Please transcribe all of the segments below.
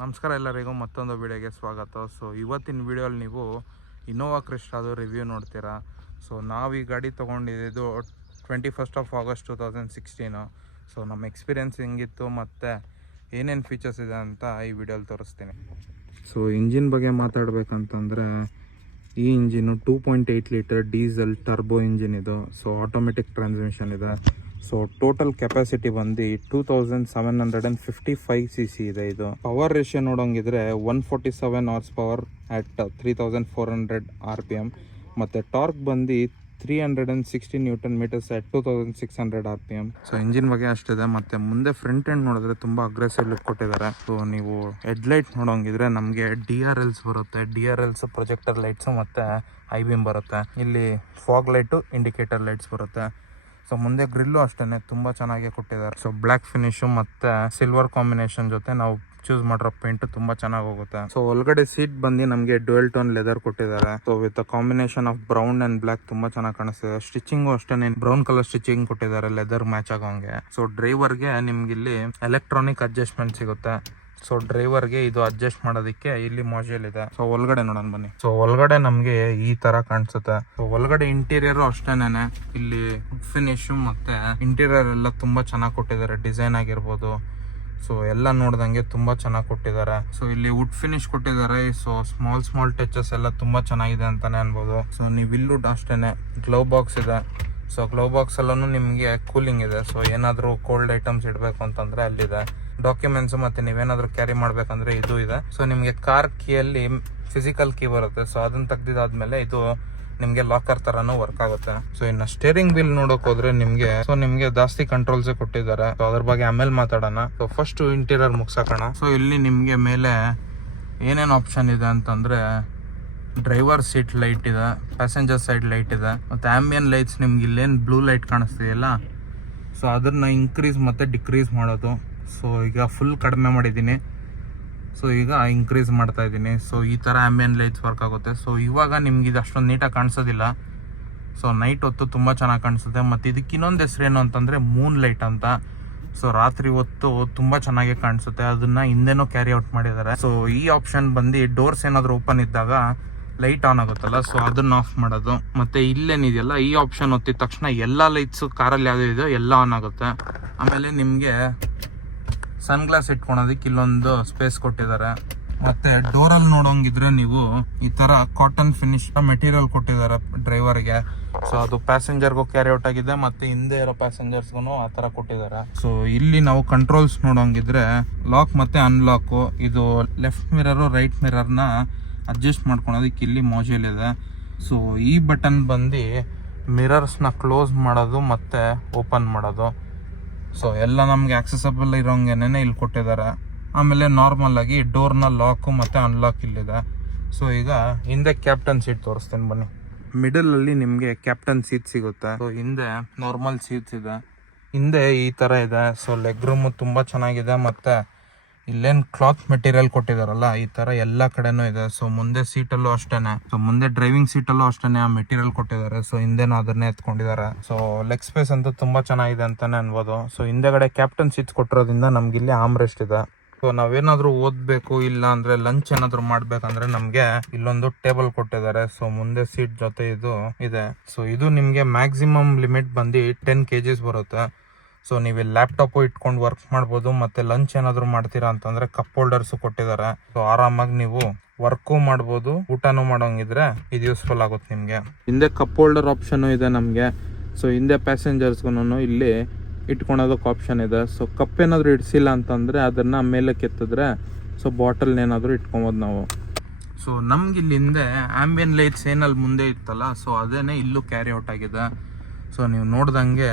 ನಮಸ್ಕಾರ ಎಲ್ಲರಿಗೂ ಮತ್ತೊಂದು ವಿಡಿಯೋಗೆ ಸ್ವಾಗತ. ಸೊ ಇವತ್ತಿನ ವಿಡಿಯೋಲಿ ನೀವು ಇನೋವಾ ಕ್ರಿಸ್ಟಾದು ರಿವ್ಯೂ ನೋಡ್ತೀರಾ. ಸೊ ನಾವು ಈ ಗಾಡಿ ತೊಗೊಂಡಿದ್ದು twenty first of August two thousand sixteen so ನಮ್ಮ ಎಕ್ಸ್ಪೀರಿಯೆನ್ಸ್ ಹೆಂಗಿತ್ತು ಮತ್ತು ಏನೇನು ಫೀಚರ್ಸ್ ಇದೆ ಅಂತ ಈ ವಿಡಿಯೋಲಿ ತೋರಿಸ್ತೀನಿ. ಸೊ ಇಂಜಿನ್ ಬಗ್ಗೆ ಮಾತಾಡಬೇಕಂತಂದರೆ ಈ engine two point eight litre diesel turbo engine ಇದು. ಸೊ ಆಟೋಮೆಟಿಕ್ ಟ್ರಾನ್ಸ್ಮಿಷನ್ ಇದೆ. ಸೊ ಟೋಟಲ್ ಕೆಪಾಸಿಟಿ ಬಂದು two thousand seven hundred and fifty five C C ಇದೆ ಇದು. Power ratio ನೋಡೋಂಗಿದ್ರೆ one forty seven hours power at three thousand four hundred R P M ಮತ್ತು torque ಬಂದು three hundred and sixty newton metres at two thousand six hundred R P M so engine ಬಗ್ಗೆ ಅಷ್ಟಿದೆ. ಮತ್ತು ಮುಂದೆ front end ನೋಡಿದ್ರೆ ತುಂಬ aggressive look ಕೊಟ್ಟಿದ್ದಾರೆ. So ನೀವು ಹೆಡ್ ಲೈಟ್ ನೋಡೋಂಗಿದ್ರೆ ನಮಗೆ ಡಿ ಆರ್ ಎಲ್ಸ್ ಬರುತ್ತೆ. D R Ls projector lights ಮತ್ತು ಐ ಬಿಮ್ ಬರುತ್ತೆ. ಇಲ್ಲಿ ಫಾಗ್ ಲೈಟು ಇಂಡಿಕೇಟರ್ ಲೈಟ್ಸ್ ಬರುತ್ತೆ. ಸೊ ಮುಂದೆ ಗ್ರಿಲ್ಲು ಅಷ್ಟೇ ತುಂಬಾ ಚೆನ್ನಾಗಿ ಕೊಟ್ಟಿದ್ದಾರೆ. ಸೊ ಬ್ಲಾಕ್ ಫಿನಿಶು ಮತ್ತೆ ಸಿಲ್ವರ್ ಕಾಂಬಿನೇಷನ್ ಜೊತೆ ನಾವು ಚೂಸ್ ಮಾಡಿರೋ ಪೇಂಟ್ ತುಂಬಾ ಚೆನ್ನಾಗಿ ಹೋಗುತ್ತೆ. ಸೊ ಒಳಗಡೆ ಸೀಟ್ ಬಂದು ನಮಗೆ ಡ್ಯುಯಲ್ ಟೋನ್ ಲೆದರ್ ಕೊಟ್ಟಿದ್ದಾರೆ. So with combination of brown and black ತುಂಬಾ ಚೆನ್ನಾಗಿ ಕಾಣಿಸ್ತಿದೆ. ಸ್ಟಿಚಿಂಗು ಅಷ್ಟೇ ಬ್ರೌನ್ ಕಲರ್ ಸ್ಟಿಚಿಂಗ್ ಕೊಟ್ಟಿದ್ದಾರೆ. ಲೆದರ್ ಮ್ಯಾಚ್ ಆಗೋಂಗೆ. ಸೊ ಡ್ರೈವರ್ಗೆ ನಿಮ್ಗೆ ಇಲ್ಲಿ ಎಲೆಕ್ಟ್ರಾನಿಕ್ ಅಡ್ಜಸ್ಟ್ಮೆಂಟ್ ಸಿಗುತ್ತೆ. ಸೊ ಡ್ರೈವರ್ಗೆ ಇದು ಅಡ್ಜಸ್ಟ್ ಮಾಡೋದಕ್ಕೆ ಇಲ್ಲಿ ಮೋಜಲ್ ಇದೆ. ಸೊ ಒಳಗಡೆ ನೋಡೋಣ ಬನ್ನಿ. ಸೊ ಒಳಗಡೆ ನಮಗೆ ಈ ತರ ಕಾಣಿಸುತ್ತೆ. ಸೊ ಒಳಗಡೆ ಇಂಟೀರಿಯರ್ ಅಷ್ಟೇನೆ ಇಲ್ಲಿ ಫಿನಿಶ್ ಮತ್ತೆ ಇಂಟೀರಿಯರ್ ಎಲ್ಲ ತುಂಬಾ ಚೆನ್ನಾಗಿ ಕೊಟ್ಟಿದ್ದಾರೆ. ಡಿಸೈನ್ ಆಗಿರ್ಬೋದು. ಸೊ ಎಲ್ಲ ನೋಡ್ದಂಗೆ ತುಂಬಾ ಚೆನ್ನಾಗಿ ಕೊಟ್ಟಿದ್ದಾರೆ. ಸೊ ಇಲ್ಲಿ ವುಡ್ ಫಿನಿಶ್ ಕೊಟ್ಟಿದ್ದಾರೆ. ಸೊ ಸ್ಮಾಲ್ ಸ್ಮಾಲ್ ಟಚಸ್ ಎಲ್ಲ ತುಂಬಾ ಚೆನ್ನಾಗಿದೆ ಅಂತಾನೆ ಅನ್ಬೋದು. ಸೊ ನೀವು ಇಲ್ಲೂ ಅಷ್ಟೇನೆ. ಗ್ಲೌ ಬಾಕ್ಸ್ ಇದೆ. ಸೊ ಗ್ಲೋ ಬಾಕ್ಸ್ ಅಲ್ಲೂ ನಿಮಗೆ ಕೂಲಿಂಗ್ ಇದೆ. ಸೊ ಏನಾದರೂ ಕೋಲ್ಡ್ ಐಟಮ್ಸ್ ಇಡಬೇಕು ಅಂತಂದ್ರೆ ಅಲ್ಲಿದೆ. ಡಾಕ್ಯುಮೆಂಟ್ಸ್ ಮತ್ತೆ ನೀವೇನಾದ್ರೂ ಕ್ಯಾರಿ ಮಾಡ್ಬೇಕಂದ್ರೆ ಇದು ಇದೆ. ಸೊ ನಿಮಗೆ ಕಾರ್ ಕೀಯಲ್ಲಿ ಫಿಸಿಕಲ್ ಕೀ ಬರುತ್ತೆ. ಸೊ ಅದನ್ನ ತೆಗ್ದಿದಾದ್ಮೇಲೆ ಇದು ನಿಮಗೆ ಲಾಕರ್ ತರಾನು ವರ್ಕ್ ಆಗುತ್ತೆ. ಸೊ ಇನ್ನು ಸ್ಟೇರಿಂಗ್ ವೀಲ್ ನೋಡಕ್ ಹೋದ್ರೆ ನಿಮ್ಗೆ ಸೊ ನಿಮಗೆ ಜಾಸ್ತಿ ಕಂಟ್ರೋಲ್ಸ್ ಕೊಟ್ಟಿದ್ದಾರೆ. ಸೊ ಅದ್ರ ಬಗ್ಗೆ ಆಮೇಲೆ ಮಾತಾಡೋಣ. ಸೊ ಫಸ್ಟ್ ಇಂಟೀರಿಯರ್ ಮುಗ್ಸಾಕೋಣ. ಸೊ ಇಲ್ಲಿ ನಿಮಗೆ ಮೇಲೆ ಏನೇನು ಆಪ್ಷನ್ ಇದೆ ಅಂತಂದ್ರೆ ಡ್ರೈವರ್ ಸೀಟ್ ಲೈಟ್ ಇದೆ ಪ್ಯಾಸೆಂಜರ್ ಸೈಡ್ ಲೈಟ್ ಇದೆ, ಮತ್ತೆ ಆಂಬಿಯನ್ ಲೈಟ್ಸ್ ನಿಮ್ಗೆ ಇಲ್ಲೇನು ಬ್ಲೂ ಲೈಟ್ ಕಾಣಿಸ್ತಿದೆಯಲ್ಲ? ಸೊ ಅದನ್ನ ಇನ್ಕ್ರೀಸ್ ಮತ್ತೆ ಡಿಕ್ರೀಸ್ ಮಾಡೋದು. ಸೊ ಈಗ ಫುಲ್ ಕಡಿಮೆ ಮಾಡಿದ್ದೀನಿ. ಸೊ ಈಗ ಇನ್ಕ್ರೀಸ್ ಮಾಡ್ತಾ ಇದ್ದೀನಿ. ಸೊ ಈ ಥರ ಆಂಬಿಯನ್ ಲೈಟ್ಸ್ ವರ್ಕ್ ಆಗುತ್ತೆ. ಸೊ ಇವಾಗ ನಿಮ್ಗೆ ಇದು ಅಷ್ಟೊಂದು ನೀಟಾಗಿ ಕಾಣಿಸೋದಿಲ್ಲ. ಸೊ ನೈಟ್ ಹೊತ್ತು ತುಂಬ ಚೆನ್ನಾಗಿ ಕಾಣಿಸುತ್ತೆ. ಮತ್ತು ಇದಕ್ಕೆ ಇನ್ನೊಂದು ಏನು ಅಂತಂದರೆ ಮೂನ್ ಲೈಟ್ ಅಂತ. ಸೊ ರಾತ್ರಿ ಹೊತ್ತು ತುಂಬ ಚೆನ್ನಾಗಿ ಕಾಣಿಸುತ್ತೆ. ಅದನ್ನ ಹಿಂದೆನೂ ಕ್ಯಾರಿ ಔಟ್ ಮಾಡಿದ್ದಾರೆ. ಸೊ ಈ ಆಪ್ಷನ್ ಬಂದು ಡೋರ್ಸ್ ಏನಾದರೂ ಓಪನ್ ಇದ್ದಾಗ ಲೈಟ್ ಆನ್ ಆಗುತ್ತಲ್ಲ ಸೊ ಅದನ್ನ ಆಫ್ ಮಾಡೋದು. ಮತ್ತೆ ಇಲ್ಲೇನಿದೆಯಲ್ಲ, ಈ ಆಪ್ಷನ್ ಒತ್ತಿದ ತಕ್ಷಣ ಎಲ್ಲ ಲೈಟ್ಸ್ ಕಾರಲ್ಲಿ ಯಾವ್ದು ಇದೆಯೋ ಎಲ್ಲ ಆನ್ ಆಗುತ್ತೆ. ಆಮೇಲೆ ನಿಮಗೆ ಸನ್ಗ್ಲಾಸ್ ಇಟ್ಕೊಳೋದಕ್ಕೆ ಇಲ್ಲೊಂದು ಸ್ಪೇಸ್ ಕೊಟ್ಟಿದ್ದಾರೆ. ಮತ್ತೆ ಡೋರಲ್ಲಿ ನೋಡೋಂಗಿದ್ರೆ ನೀವು ಈ ತರ ಕಾಟನ್ ಫಿನಿಶ್ ಮೆಟೀರಿಯಲ್ ಕೊಟ್ಟಿದ್ದಾರೆ ಡ್ರೈವರ್ಗೆ ಸೊ ಅದು ಪ್ಯಾಸೆಂಜರ್ಗೂ ಕ್ಯಾರಿ ಔಟ್ ಆಗಿದೆ, ಮತ್ತೆ ಹಿಂದೆ ಇರೋ ಪ್ಯಾಸೆಂಜರ್ಸ್ಗೂ ಆ ತರ ಕೊಟ್ಟಿದ್ದಾರೆ. ಸೊ ಇಲ್ಲಿ ನಾವು ಕಂಟ್ರೋಲ್ಸ್ ನೋಡೋಂಗಿದ್ರೆ ಲಾಕ್ ಮತ್ತೆ ಅನ್ಲಾಕ್ ಇದು ಲೆಫ್ಟ್ ಮಿರರ್ ರೈಟ್ ಮಿರರ್ನ ಅಡ್ಜಸ್ಟ್ ಮಾಡ್ಕೊಳೋದಕ್ಕೆ ಇಲ್ಲಿ ಮಾಜಲ್ ಇದೆ ಸೊ ಈ ಬಟನ್ ಬಂದು ಮಿರರ್ಸ್ನ ಕ್ಲೋಸ್ ಮಾಡೋದು ಮತ್ತು ಓಪನ್ ಮಾಡೋದು. ಸೊ ಎಲ್ಲ ನಮಗೆ ಆಕ್ಸೆಸಬಲ್ ಇರೋಂಗೇನೆ ಇಲ್ಲಿ ಕೊಟ್ಟಿದ್ದಾರೆ. ಆಮೇಲೆ ನಾರ್ಮಲ್ ಆಗಿ ಡೋರ್ನ ಲಾಕು ಮತ್ತೆ ಅನ್ಲಾಕ್ ಇಲ್ಲಿದೆ. ಸೊ ಈಗ ಹಿಂದೆ ಕ್ಯಾಪ್ಟನ್ ಸೀಟ್ ತೋರಿಸ್ತೇನೆ ಬನ್ನಿ. ಮಿಡಲ್ ಅಲ್ಲಿ ನಿಮಗೆ ಕ್ಯಾಪ್ಟನ್ ಸೀಟ್ ಸಿಗುತ್ತೆ. ಸೊ ಹಿಂದೆ ನಾರ್ಮಲ್ ಸೀಟ್ಸ್ ಇದೆ. ಹಿಂದೆ ಈ ತರ ಇದೆ. ಸೊ ಲೆಗ್ ರೂಮು ತುಂಬಾ ಚೆನ್ನಾಗಿದೆ ಮತ್ತೆ ಇಲ್ಲೇನ್ ಕ್ಲಾತ್ ಮೆಟೀರಿಯಲ್ ಕೊಟ್ಟಿದಾರಲ್ಲ, ಈ ತರ ಎಲ್ಲ ಕಡೆನೂ ಇದೆ. ಸೊ ಮುಂದೆ ಸೀಟಲ್ಲೂ ಅಷ್ಟೇನೆ. ಸೊ ಮುಂದೆ ಡ್ರೈವಿಂಗ್ ಸೀಟಲ್ಲೂ ಅಷ್ಟೇನೆ ಆ ಮೆಟೀರಿಯಲ್ ಕೊಟ್ಟಿದ್ದಾರೆ. ಸೊ ಹಿಂದೆನೂ ಅದನ್ನೇ ಎತ್ಕೊಂಡಿದ್ದಾರೆ. ಸೊ ಲೆಗ್ ಸ್ಪೇಸ್ ಅಂತೂ ತುಂಬಾ ಚೆನ್ನಾಗಿದೆ ಅಂತಾನೆ ಅನ್ಬೋದು. ಸೊ ಹಿಂದೆಗಡೆ ಕ್ಯಾಪ್ಟನ್ ಸೀಟ್ಸ್ ಕೊಟ್ಟಿರೋದ್ರಿಂದ ನಮ್ಗೆ ಇಲ್ಲಿ ಆಮ್ ರೆಸ್ಟ್ ಇದೆ. ಸೊ ನಾವೇನಾದ್ರೂ ಓದ್ಬೇಕು ಇಲ್ಲ ಅಂದ್ರೆ ಲಂಚ್ ಏನಾದ್ರು ಮಾಡ್ಬೇಕಂದ್ರೆ ನಮ್ಗೆ ಇಲ್ಲೊಂದು ಟೇಬಲ್ ಕೊಟ್ಟಿದ್ದಾರೆ. ಸೊ ಮುಂದೆ ಸೀಟ್ ಜೊತೆ ಇದು ಇದೆ. ಸೊ ಇದು ನಿಮ್ಗೆ ಮ್ಯಾಕ್ಸಿಮಮ್ ಲಿಮಿಟ್ ಬಂದು ಟೆನ್ ಕೆಜಿಸ್ ಬರುತ್ತೆ. ಸೊ ನೀವು ಲ್ಯಾಪ್ಟಾಪು ಇಟ್ಕೊಂಡು ವರ್ಕ್ ಮಾಡ್ಬೋದು ಮತ್ತೆ ಲಂಚ್ ಏನಾದರೂ ಮಾಡ್ತೀರಾ ಅಂತಂದ್ರೆ ಕಪ್ ಹೋಲ್ಡರ್ಸ್ ಕೊಟ್ಟಿದ್ದಾರೆ. ಸೊ ಆರಾಮಾಗಿ ನೀವು ವರ್ಕು ಮಾಡ್ಬೋದು ಊಟನೂ ಮಾಡೋಂಗಿದ್ರೆ ಇದು ಯೂಸ್ಫುಲ್ ಆಗುತ್ತೆ ನಿಮಗೆ. ಹಿಂದೆ ಕಪ್ ಹೋಲ್ಡರ್ ಆಪ್ಷನ್ ಇದೆ ನಮಗೆ. ಸೊ ಹಿಂದೆ ಪ್ಯಾಸೆಂಜರ್ಸ್ಗೂ ಇಲ್ಲಿ ಇಟ್ಕೊಳೋದಕ್ಕೆ ಆಪ್ಷನ್ ಇದೆ. ಸೊ ಕಪ್ ಏನಾದರೂ ಇಡ್ಸಿಲ್ಲ ಅಂತಂದ್ರೆ ಅದನ್ನ ಮೇಲೆ ಕೆತ್ತಿದ್ರೆ ಸೊ ಬಾಟಲ್ ಏನಾದರೂ ಇಟ್ಕೊಬೋದು ನಾವು. ಸೊ ನಮ್ಗೆ ಇಲ್ಲಿ ಹಿಂದೆ ಆಂಬಿಯನ್ ಲೈಟ್ಸ್ ಏನಲ್ಲಿ ಮುಂದೆ ಇತ್ತಲ್ಲ ಸೊ ಅದೇನೆ ಇಲ್ಲೂ ಕ್ಯಾರಿ ಔಟ್ ಆಗಿದೆ. ಸೊ ನೀವು ನೋಡ್ದಂಗೆ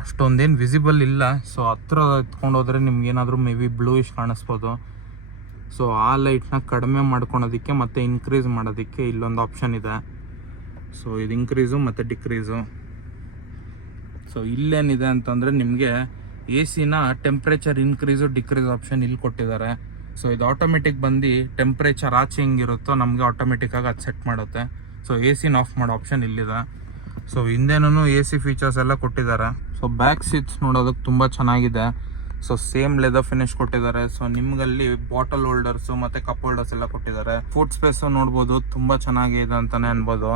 ಅಷ್ಟೊಂದೇನು ವಿಸಿಬಲ್ ಇಲ್ಲ. ಸೊ ಹತ್ರ ಎತ್ಕೊಂಡು ಹೋದರೆ ನಿಮ್ಗೆ ಏನಾದರೂ ಮೇ ಬಿ ಬ್ಲೂಯಿಶ್ ಕಾಣಿಸ್ಬೋದು. ಸೊ ಆ ಲೈಟ್ನ ಕಡಿಮೆ ಮಾಡ್ಕೊಳೋದಕ್ಕೆ ಮತ್ತು ಇನ್ಕ್ರೀಸ್ ಮಾಡೋದಕ್ಕೆ ಇಲ್ಲೊಂದು ಆಪ್ಷನ್ ಇದೆ. ಸೊ ಇದು ಇನ್ಕ್ರೀಸು ಮತ್ತು ಡಿಕ್ರೀಸು ಸೊ ಇಲ್ಲೇನಿದೆ ಅಂತಂದರೆ ನಿಮಗೆ ಎ ಸಿನ ಟೆಂಪ್ರೇಚರ್ ಇನ್ಕ್ರೀಸು ಡಿಕ್ರೀಸ್ ಆಪ್ಷನ್ ಇಲ್ಲಿ ಕೊಟ್ಟಿದ್ದಾರೆ. ಸೊ ಇದು ಆಟೋಮೆಟಿಕ್ ಬಂದು ಟೆಂಪ್ರೇಚರ್ ಆಚೆ ಹೆಂಗಿರುತ್ತೋ ನಮಗೆ ಆಟೋಮೆಟಿಕ್ಕಾಗಿ ಅದು ಸೆಟ್ ಮಾಡುತ್ತೆ. ಸೊ ಎ ಸಿನ ಆಫ್ ಮಾಡೋ ಆಪ್ಷನ್ ಇಲ್ಲಿದೆ. ಸೊ ಹಿಂದೆನೂ ಎ ಸಿ ಫೀಚರ್ಸ್ ಎಲ್ಲ ಕೊಟ್ಟಿದ್ದಾರೆ. ಸೊ ಬ್ಯಾಕ್ ಸೀಟ್ಸ್ ನೋಡೋದಕ್ಕೆ ತುಂಬ ಚೆನ್ನಾಗಿದೆ. ಸೊ ಸೇಮ್ ಲೆದರ್ ಫಿನಿಶ್ ಕೊಟ್ಟಿದ್ದಾರೆ. ಸೊ ನಿಮ್ಗಲ್ಲಿ ಬಾಟಲ್ ಹೋಲ್ಡರ್ಸ್ ಮತ್ತೆ ಕಪ್ ಹೋಲ್ಡರ್ಸ್ ಎಲ್ಲ ಕೊಟ್ಟಿದ್ದಾರೆ. ಫುಡ್ ಸ್ಪೇಸ್ ನೋಡ್ಬೋದು, ತುಂಬಾ ಚೆನ್ನಾಗಿದೆ ಅಂತಾನೆ ಅನ್ಬೋದು.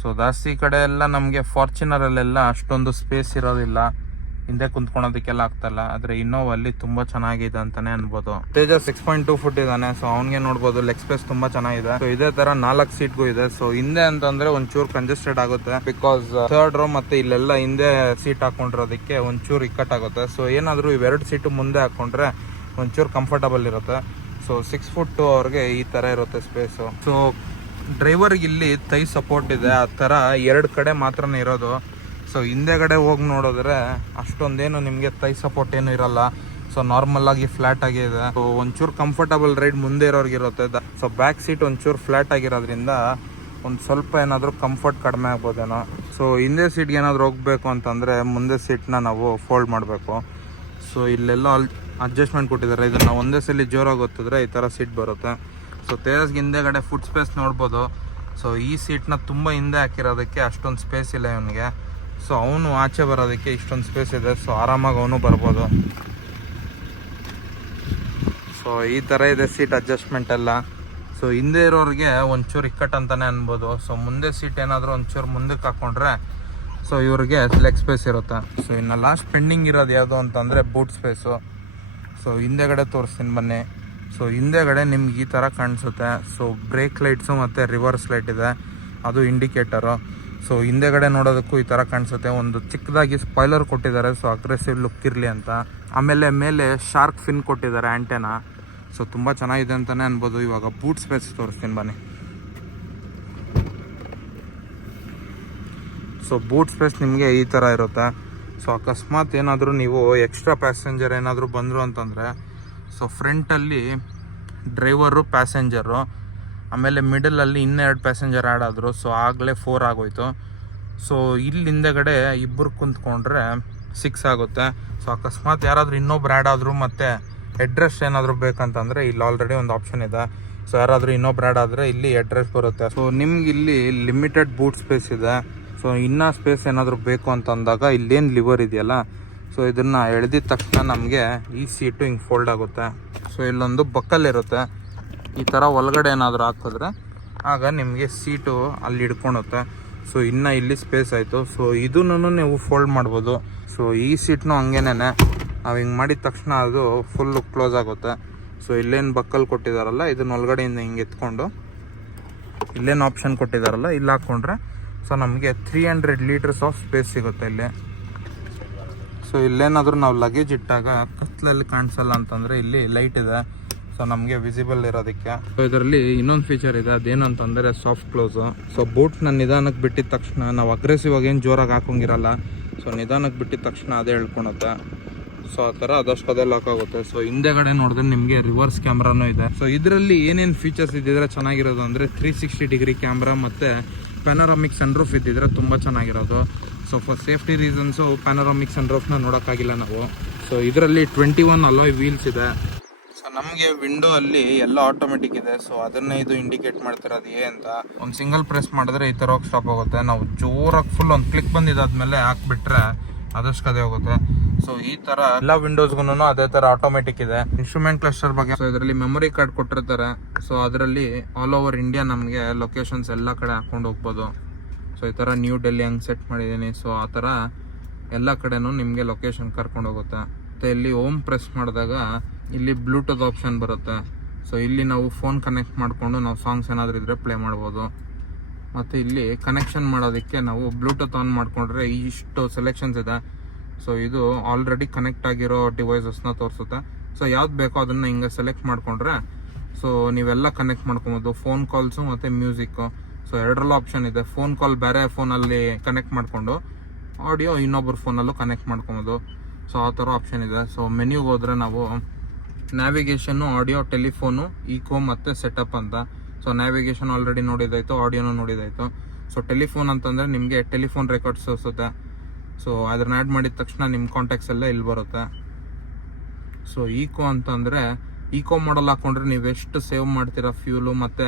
ಸೊ ಜಾಸ್ತಿ ಕಡೆ ಎಲ್ಲ ನಮಗೆ ಫಾರ್ಚುನರಲ್ಲೆಲ್ಲ ಅಷ್ಟೊಂದು ಸ್ಪೇಸ್ ಇರೋದಿಲ್ಲ. ಹಿಂದೆ ಕುಂತ್ಕೊಳೋದಕ್ಕೆಲ್ಲ ಆಗ್ತಲ್ಲ, ಆದ್ರೆ ಇನ್ನೋವಲ್ಲಿ ತುಂಬಾ ಚೆನ್ನಾಗಿದೆ ಅಂತಾನೆ ಅನ್ಬೋದು. Teja six point two foot ಇದಾನೆ ಸೊ ಅವ್ನಿಗೆ ನೋಡ್ಬೋದು ಲೆಗ್ ಸ್ಪೇಸ್ ತುಂಬಾ ಚೆನ್ನಾಗಿದೆ. ಸೊ ಇದೇ ತರ ನಾಲ್ಕು ಸೀಟ್ಗೂ ಇದೆ. ಸೊ ಹಿಂದೆ ಅಂತಂದ್ರೆ ಒಂಚೂರು ಕಂಜೆಸ್ಟೆಡ್ ಆಗುತ್ತೆ ಬಿಕಾಸ್ ಥರ್ಡ್ ರೋ ಮತ್ತೆ ಇಲ್ಲೆಲ್ಲ ಹಿಂದೆ ಸೀಟ್ ಹಾಕೊಂಡಿರೋದಕ್ಕೆ ಒಂಚೂರು ಇಕ್ಕಟ್ಟಾಗುತ್ತೆ ಸೊ ಏನಾದರೂ ಇವೆರಡು ಸೀಟು ಮುಂದೆ ಹಾಕೊಂಡ್ರೆ ಒಂಚೂರು ಕಂಫರ್ಟಬಲ್ ಇರುತ್ತೆ. ಸೊ ಸಿಕ್ಸ್ ಫುಟ್ ಅವ್ರಿಗೆ ಈ ತರ ಇರುತ್ತೆ ಸ್ಪೇಸು ಸೊ ಡ್ರೈವರ್ಗೆ ಇಲ್ಲಿ ತೈ ಸಪೋರ್ಟ್ ಇದೆ. ಆ ಥರ ಎರಡು ಕಡೆ ಮಾತ್ರನೇ ಇರೋದು. ಸೊ ಹಿಂದೆಗಡೆ ಹೋಗಿ ನೋಡಿದ್ರೆ ಅಷ್ಟೊಂದೇನು ನಿಮಗೆ ತೈ ಸಪೋರ್ಟ್ ಏನು ಇರಲ್ಲ. ಸೊ ನಾರ್ಮಲ್ ಆಗಿ ಫ್ಲಾಟ್ ಆಗಿ ಇದೆ. ಸೊ ಒಂಚೂರು ಕಂಫರ್ಟಬಲ್ ರೈಡ್ ಮುಂದೆ ಇರೋರ್ಗೆ ಇರುತ್ತೆ. ಸೊ ಬ್ಯಾಕ್ ಸೀಟ್ ಒಂಚೂರು ಫ್ಲಾಟ್ ಆಗಿರೋದ್ರಿಂದ ಒಂದು ಸ್ವಲ್ಪ ಏನಾದರೂ ಕಂಫರ್ಟ್ ಕಡಿಮೆ ಆಗ್ಬೋದೇನೋ. ಸೊ ಹಿಂದೆ ಸೀಟ್ಗೆ ಏನಾದರೂ ಹೋಗ್ಬೇಕು ಅಂತಂದರೆ ಮುಂದೆ ಸೀಟ್ನ ನಾವು ಫೋಲ್ಡ್ ಮಾಡಬೇಕು. ಸೊ ಇಲ್ಲೆಲ್ಲ ಅಲ್ ಅಡ್ಜಸ್ಟ್ಮೆಂಟ್ ಕೊಟ್ಟಿದ್ದಾರೆ. ಇದನ್ನ ಒಂದೇ ಸಲ ಜೋರಾಗಿ ಒತ್ತಿದ್ರೆ ಈ ಥರ ಸೀಟ್ ಬರುತ್ತೆ. ಸೊ ತೇಜಸ್ಗೆ ಹಿಂದೆಗಡೆ ಫುಡ್ ಸ್ಪೇಸ್ ನೋಡ್ಬೋದು. ಸೊ ಈ ಸೀಟ್ನ ತುಂಬ ಹಿಂದೆ ಹಾಕಿರೋದಕ್ಕೆ ಅಷ್ಟೊಂದು ಸ್ಪೇಸ್ ಇಲ್ಲ ಇವನಿಗೆ. ಸೊ ಅವನು ಆಚೆ ಬರೋದಕ್ಕೆ ಇಷ್ಟೊಂದು ಸ್ಪೇಸ್ ಇದೆ. ಸೊ ಆರಾಮಾಗಿ ಅವನು ಬರ್ಬೋದು. ಸೊ ಈ ಥರ ಇದೆ ಸೀಟ್ ಅಡ್ಜಸ್ಟ್ಮೆಂಟ್ ಎಲ್ಲ. ಸೊ ಹಿಂದೆ ಇರೋರಿಗೆ ಒಂಚೂರು ಇಕ್ಕಟ್ಟು ಅಂತಲೇ ಅನ್ಬೋದು. ಸೊ ಮುಂದೆ ಸೀಟ್ ಏನಾದರೂ ಒಂಚೂರು ಮುಂದಕ್ಕೆ ಹಾಕೊಂಡ್ರೆ ಸೊ ಇವ್ರಿಗೆ ಲೆಗ್ ಸ್ಪೇಸ್ ಇರುತ್ತೆ. ಸೊ ಇನ್ನು ಲಾಸ್ಟ್ ಪೆಂಡಿಂಗ್ ಇರೋದು ಯಾವುದು ಅಂತಂದರೆ ಬೂಟ್ ಸ್ಪೇಸು ಸೊ ಹಿಂದೆಗಡೆ ತೋರಿಸ್ತೀನಿ ಬನ್ನಿ. ಸೊ ಹಿಂದೆಗಡೆ ನಿಮ್ಗೆ ಈ ಥರ ಕಾಣಿಸುತ್ತೆ. ಸೊ ಬ್ರೇಕ್ ಲೈಟ್ಸು ಮತ್ತು ರಿವರ್ಸ್ ಲೈಟ್ ಇದೆ. ಅದು ಇಂಡಿಕೇಟರು ಸೊ ಹಿಂದೆಗಡೆ ನೋಡೋದಕ್ಕೂ ಈ ಥರ ಕಾಣಿಸುತ್ತೆ. ಒಂದು ಚಿಕ್ಕದಾಗಿ ಸ್ಪಾಯ್ಲರ್ ಕೊಟ್ಟಿದ್ದಾರೆ. ಸೊ ಅಗ್ರೆಸಿವ್ ಲುಕ್ ಇರಲಿ ಅಂತ. ಆಮೇಲೆ ಮೇಲೆ ಶಾರ್ಕ್ ಫಿನ್ ಕೊಟ್ಟಿದ್ದಾರೆ ಆ್ಯಂಟೆನ ಸೊ ತುಂಬ ಚೆನ್ನಾಗಿದೆ ಅಂತಲೇ ಅನ್ಬೋದು. ಇವಾಗ ಬೂಟ್ ಸ್ಪೇಸ್ ತೋರಿಸ್ತೀನಿ ಬನ್ನಿ. ಸೊ ಬೂಟ್ ಸ್ಪೇಸ್ ನಿಮಗೆ ಈ ಥರ ಇರುತ್ತೆ. ಸೊ ಅಕಸ್ಮಾತ್ ಏನಾದರೂ ನೀವು ಎಕ್ಸ್ಟ್ರಾ ಪ್ಯಾಸೆಂಜರ್ ಏನಾದರೂ ಬಂದರು ಅಂತಂದರೆ ಸೊ ಫ್ರಂಟಲ್ಲಿ ಡ್ರೈವರು ಪ್ಯಾಸೆಂಜರು ಆಮೇಲೆ ಮಿಡಲಲ್ಲಿ ಇನ್ನೆರಡು ಪ್ಯಾಸೆಂಜರ್ ಆ್ಯಡ್ ಆದರು ಸೊ ಆಗಲೇ ಫೋರ್ ಆಗೋಯ್ತು. ಸೊ ಇಲ್ಲಿ ಹಿಂದೆಗಡೆ ಇಬ್ಬರು ಕುಂತ್ಕೊಂಡ್ರೆ ಸಿಕ್ಸ್ ಆಗುತ್ತೆ. ಸೊ ಅಕಸ್ಮಾತ್ ಯಾರಾದರೂ ಇನ್ನೊಬ್ರು ಆ್ಯಡ್ ಆದರು ಮತ್ತು ಅಡ್ರೆಸ್ ಏನಾದರೂ ಬೇಕಂತಂದರೆ ಇಲ್ಲಿ ಆಲ್ರೆಡಿ ಒಂದು ಆಪ್ಷನ್ ಇದೆ. ಸೊ ಯಾರಾದರೂ ಇನ್ನೊಬ್ರು ಆ್ಯಡ್ ಆದರೆ ಇಲ್ಲಿ ಅಡ್ರೆಸ್ ಬರುತ್ತೆ. ಸೊ ನಿಮ್ಗೆ ಇಲ್ಲಿ ಲಿಮಿಟೆಡ್ ಬೂಟ್ ಸ್ಪೇಸ್ ಇದೆ. ಸೊ ಇನ್ನೂ ಸ್ಪೇಸ್ ಏನಾದರೂ ಬೇಕು ಅಂತ ಅಂದಾಗ ಇಲ್ಲೇನು ಲಿವರ್ ಇದೆಯಲ್ಲ ಸೊ ಇದನ್ನು ಎಳೆದಿದ ತಕ್ಷಣ ನಮಗೆ ಈ ಸೀಟು ಹಿಂಗೆ ಫೋಲ್ಡ್ ಆಗುತ್ತೆ. ಸೊ ಇಲ್ಲೊಂದು ಬಕ್ಕಲ್ ಇರುತ್ತೆ. ಈ ಥರ ಒಳಗಡೆ ಏನಾದರೂ ಹಾಕಿದ್ರೆ ಆಗ ನಿಮಗೆ ಸೀಟು ಅಲ್ಲಿ ಹಿಡ್ಕೊಳುತ್ತೆ ಸೊ ಇನ್ನು ಇಲ್ಲಿ ಸ್ಪೇಸ್ ಆಯಿತು. ಸೊ ಇದನ್ನು ನೀವು ಫೋಲ್ಡ್ ಮಾಡ್ಬೋದು. ಸೊ ಈ ಸೀಟ್ನು ಹಂಗೇನೆ ನಾವು ಹಿಂಗೆ ಮಾಡಿದ ತಕ್ಷಣ ಅದು ಫುಲ್ಲು ಕ್ಲೋಸ್ ಆಗುತ್ತೆ. ಸೊ ಇಲ್ಲೇನು ಬಕ್ಕಲ್ ಕೊಟ್ಟಿದ್ದಾರಲ್ಲ ಇದನ್ನ ಒಳಗಡೆಯಿಂದ ಹಿಂಗೆ ಎತ್ಕೊಂಡು, ಇಲ್ಲೇನು ಆಪ್ಷನ್ ಕೊಟ್ಟಿದ್ದಾರಲ್ಲ ಇಲ್ಲಿ ಹಾಕ್ಕೊಂಡ್ರೆ ಸೊ ನಮಗೆ three hundred litres of space ಸಿಗುತ್ತೆ ಇಲ್ಲಿ. ಸೊ ಇಲ್ಲೇನಾದರೂ ನಾವು ಲಗೇಜ್ ಇಟ್ಟಾಗ ಕತ್ಲಲ್ಲಿ ಕಾಣಿಸಲ್ಲ ಅಂತಂದರೆ ಇಲ್ಲಿ ಲೈಟ್ ಇದೆ. ಸೊ ನಮಗೆ ವಿಸಿಬಲ್ ಇರೋದಕ್ಕೆ. ಇದರಲ್ಲಿ ಇನ್ನೊಂದು ಫೀಚರ್ ಇದೆ. ಅದೇನಂತಂದರೆ ಸಾಫ್ಟ್ ಕ್ಲೋಸು ಸೊ ಬೂಟ್ನ ನಿಧಾನಕ್ಕೆ ಬಿಟ್ಟಿದ ತಕ್ಷಣ ನಾವು ಅಗ್ರೆಸಿವ್ ಆಗಿ ಏನು ಜೋರಾಗಿ ಹಾಕೋಂಗಿರಲ್ಲ. ಸೊ ನಿಧಾನಕ್ಕೆ ಬಿಟ್ಟಿದ ತಕ್ಷಣ ಅದೇ ಹೇಳ್ಕೊಳತ್ತೆ ಸೊ ಆ ಥರ ಅದಷ್ಟು ಅದೇ ಲಾಕ್ ಆಗುತ್ತೆ. ಸೊ ಹಿಂದೆಗಡೆ ನೋಡಿದ್ರೆ ನಿಮಗೆ ರಿವರ್ಸ್ ಕ್ಯಾಮ್ರಾನು ಇದೆ. ಸೊ ಇದರಲ್ಲಿ ಏನೇನು ಫೀಚರ್ಸ್ ಇದ್ದಿದ್ರೆ ಚೆನ್ನಾಗಿರೋದು ಅಂದರೆ ತ್ರೀ ಸಿಕ್ಸ್ಟಿ ಡಿಗ್ರಿ ಕ್ಯಾಮ್ರಾ ಮತ್ತು ಪ್ಯಾನರಾಮಿಕ್ ಸನ್ರೂಫ್ ಇದ್ದಿದ್ರೆ ತುಂಬ ಚೆನ್ನಾಗಿರೋದು. So for safety reasons panoramic ಸನ್ರೂಫ್ನ ನೋಡೋಕ್ಕಾಗಿಲ್ಲ ನಾವು. ಸೊ ಇದರಲ್ಲಿ ಟ್ವೆಂಟಿ ಒನ್ ಅಲಾಯ್ ವೀಲ್ಸ್ ಇದೆ. ನಮಗೆ ವಿಂಡೋ ಅಲ್ಲಿ ಎಲ್ಲ ಆಟೋಮೆಟಿಕ್ ಇದೆ ಸೊ ಅದನ್ನೇ ಇದು ಇಂಡಿಕೇಟ್ ಮಾಡ್ತಿರೋದು ಏ ಅಂತ. ಒಂದು ಸಿಂಗಲ್ ಪ್ರೆಸ್ ಮಾಡಿದ್ರೆ ಈ ಥರ ಹೋಗಿ ಸ್ಟಾಪ್ ಆಗುತ್ತೆ. ನಾವು ಜೋರಾಗಿ ಫುಲ್ ಒಂದು ಕ್ಲಿಕ್ ಬಂದಿದ್ದಾದ್ಮೇಲೆ ಹಾಕ್ಬಿಟ್ರೆ ಅದಷ್ಟು ಕದೇ ಹೋಗುತ್ತೆ. ಸೊ ಈ ತರ ಎಲ್ಲ ವಿಂಡೋಸ್ಗೂ ಅದೇ ತರ ಆಟೋಮೆಟಿಕ್ ಇದೆ. ಇನ್ಸ್ಟ್ರೂಮೆಂಟ್ ಕ್ಲಸ್ಟರ್ ಬಗ್ಗೆ ಸೊ ಇದರಲ್ಲಿ ಮೆಮೊರಿ ಕಾರ್ಡ್ ಕೊಟ್ಟಿರ್ತಾರೆ. ಸೊ ಅದರಲ್ಲಿ ಆಲ್ ಓವರ್ ಇಂಡಿಯಾ ನಮಗೆ ಲೊಕೇಶನ್ಸ್ ಎಲ್ಲ ಕಡೆ ಹಾಕೊಂಡು ಹೋಗ್ಬೋದು. ಸೊ ಈ ತರ ನ್ಯೂ ಡೆಲ್ಲಿ ಹಂಗೆ ಸೆಟ್ ಮಾಡಿದ್ದೀನಿ. ಸೊ ಆ ತರ ಎಲ್ಲ ಕಡೆನೂ ನಿಮಗೆ ಲೊಕೇಶನ್ ಕರ್ಕೊಂಡು ಹೋಗುತ್ತೆ. ಮತ್ತೆ ಇಲ್ಲಿ ಓಮ್ ಪ್ರೆಸ್ ಮಾಡಿದಾಗ ಇಲ್ಲಿ ಬ್ಲೂಟೂತ್ ಆಪ್ಷನ್ ಬರುತ್ತೆ. ಸೊ ಇಲ್ಲಿ ನಾವು ಫೋನ್ ಕನೆಕ್ಟ್ ಮಾಡಿಕೊಂಡು ನಾವು ಸಾಂಗ್ಸ್ ಏನಾದರೂ ಇದ್ದರೆ ಪ್ಲೇ ಮಾಡ್ಬೋದು. ಮತ್ತು ಇಲ್ಲಿ ಕನೆಕ್ಷನ್ ಮಾಡೋದಕ್ಕೆ ನಾವು ಬ್ಲೂಟೂತ್ ಆನ್ ಮಾಡಿಕೊಂಡ್ರೆ ಇಷ್ಟು ಸೆಲೆಕ್ಷನ್ಸ್ ಇದೆ. ಸೊ ಇದು ಆಲ್ರೆಡಿ ಕನೆಕ್ಟ್ ಆಗಿರೋ ಡಿವೈಸಸ್ನ ತೋರಿಸುತ್ತೆ. ಸೊ ಯಾವ್ದು ಬೇಕೋ ಅದನ್ನು ಹಿಂಗೆ ಸೆಲೆಕ್ಟ್ ಮಾಡಿಕೊಂಡ್ರೆ ಸೊ ನೀವೆಲ್ಲ ಕನೆಕ್ಟ್ ಮಾಡ್ಕೊಬೋದು. ಫೋನ್ ಕಾಲ್ಸು ಮತ್ತು ಮ್ಯೂಸಿಕ್ಕು ಸೊ ಎರಡರಲ್ಲೂ ಆಪ್ಷನ್ ಇದೆ. ಫೋನ್ ಕಾಲ್ ಬೇರೆ ಫೋನಲ್ಲಿ ಕನೆಕ್ಟ್ ಮಾಡಿಕೊಂಡು ಆಡಿಯೋ ಇನ್ನೊಬ್ಬರ ಫೋನಲ್ಲೂ ಕನೆಕ್ಟ್ ಮಾಡ್ಕೊಬೋದು. ಸೊ ಆ ಥರ ಆಪ್ಷನ್ ಇದೆ. ಸೊ ಮೆನ್ಯೂಗೆ ಹೋದರೆ ನಾವು ನ್ಯಾವಿಗೇಷನ್ನು ಆಡಿಯೋ ಟೆಲಿಫೋನು ಈಕೋ ಮತ್ತು ಸೆಟಪ್ ಅಂತ. ಸೊ ನ್ಯಾವಿಗೇಷನ್ ಆಲ್ರೆಡಿ ನೋಡಿದಾಯಿತು ಆಡಿಯೋನು ನೋಡಿದಾಯಿತು. ಸೊ ಟೆಲಿಫೋನ್ ಅಂತಂದರೆ ನಿಮಗೆ ಟೆಲಿಫೋನ್ ರೆಕಾರ್ಡ್ಸ್ ತೋರಿಸುತ್ತೆ. ಸೊ ಅದನ್ನ ಆ್ಯಡ್ ಮಾಡಿದ ತಕ್ಷಣ ನಿಮ್ಮ ಕಾಂಟ್ಯಾಕ್ಟ್ಸ್ ಎಲ್ಲ ಇಲ್ಲಿ ಬರುತ್ತೆ. ಸೊ ಈಕೋ ಅಂತಂದರೆ ಈಕೋ ಮಾಡಲ್ ಹಾಕೊಂಡ್ರೆ ನೀವು ಎಷ್ಟು ಸೇವ್ ಮಾಡ್ತೀರಾ ಫ್ಯೂಲು ಮತ್ತು